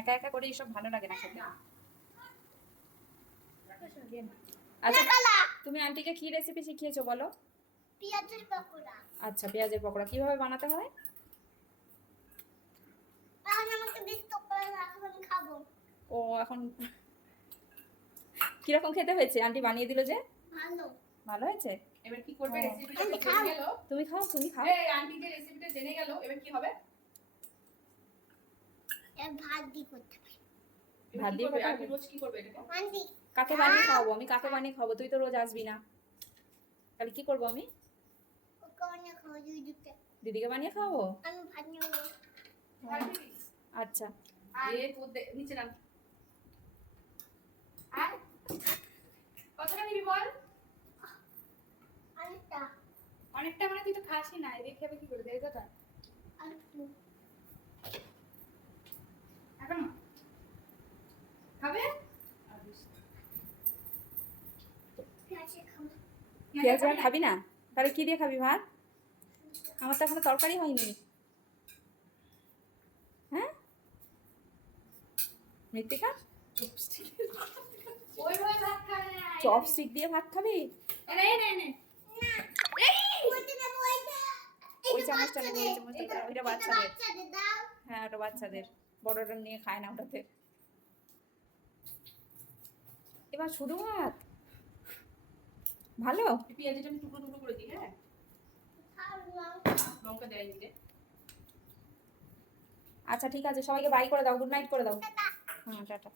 একা একা করে এইসব ভালো লাগে না খেতে। আচ্ছা, তুমি আন্টিকে কি রেসিপি শিখিয়েছো বলো? পেঁয়াজের পকোড়া। আচ্ছা, পেঁয়াজের পকোড়া কিভাবে বানাতে হয়? এখন আমাকে দিস তো করে এখন খাবো। ও এখন কিরকম খেতে হয়েছে? আন্টি বানিয়ে দিল যে। ভালো। ভালো হয়েছে? এবার কি করবে? রেসিপিটা আমি তো খাবো। জেনে গেল। তুমি খাও, তুমি খাও। এই আন্টি যে রেসিপিটা জেনে গেল, এবার কি হবে? এ ভাত দিয়ে করতে হবে। ভাত দিয়ে করবে? করতে আন্টি হবে? রোজ কি করবে এটাকে? আন্টি কাকে বানিয়ে খাওয়াবো? আমি কাকে বানিয়ে খাওয়াবো? তুই তো রোজ আসবি না, তাহলে কি করবো আমি? ওকে অনেক খাওয়া দিতে। দিদিকে বানিয়ে খাওয়াবো? আমি ভাত নেবো। আচ্ছা, নিচে নাম আর কতটা নিবি বল? আরেকটা অনেকটা মানে তুই তো খাসই না, এদিকে খাবে কি করে? দেখ কথা আরেকটু এখন খাবে? পেঁয়াজে খাবো। পেঁয়াজ আর খাবি না? তাহলে কি দিয়ে খাবি ভাত? আমার তো এখনো তরকারি হয়নি। হ্যাঁ মৃত্তিকা, ওইভাবে ভাত খাবে না। চপস্টিক দিয়ে ভাত খাবি? এনে এনে এনে ওইটা নেবো, ওইটা। ওই চামচটা নেবো, ওই চামচটা দাও, ওইটা বাচ্চাদের। বাচ্চাদের দাও। হ্যাঁ ওটা বাচ্চাদের, বড়রা নিয়ে খায় না ওটাতে। এবার শুধু ভাত? ভালো। পেঁয়াজটা আমি টুকরো টুকরো করে দিই। হ্যাঁ, খাও না। লঙ্কা দেয় দিলে। আচ্ছা ঠিক আছে, সবাইকে বাই করে দাও, গুড নাইট করে দাও। হ্যাঁ টাটা।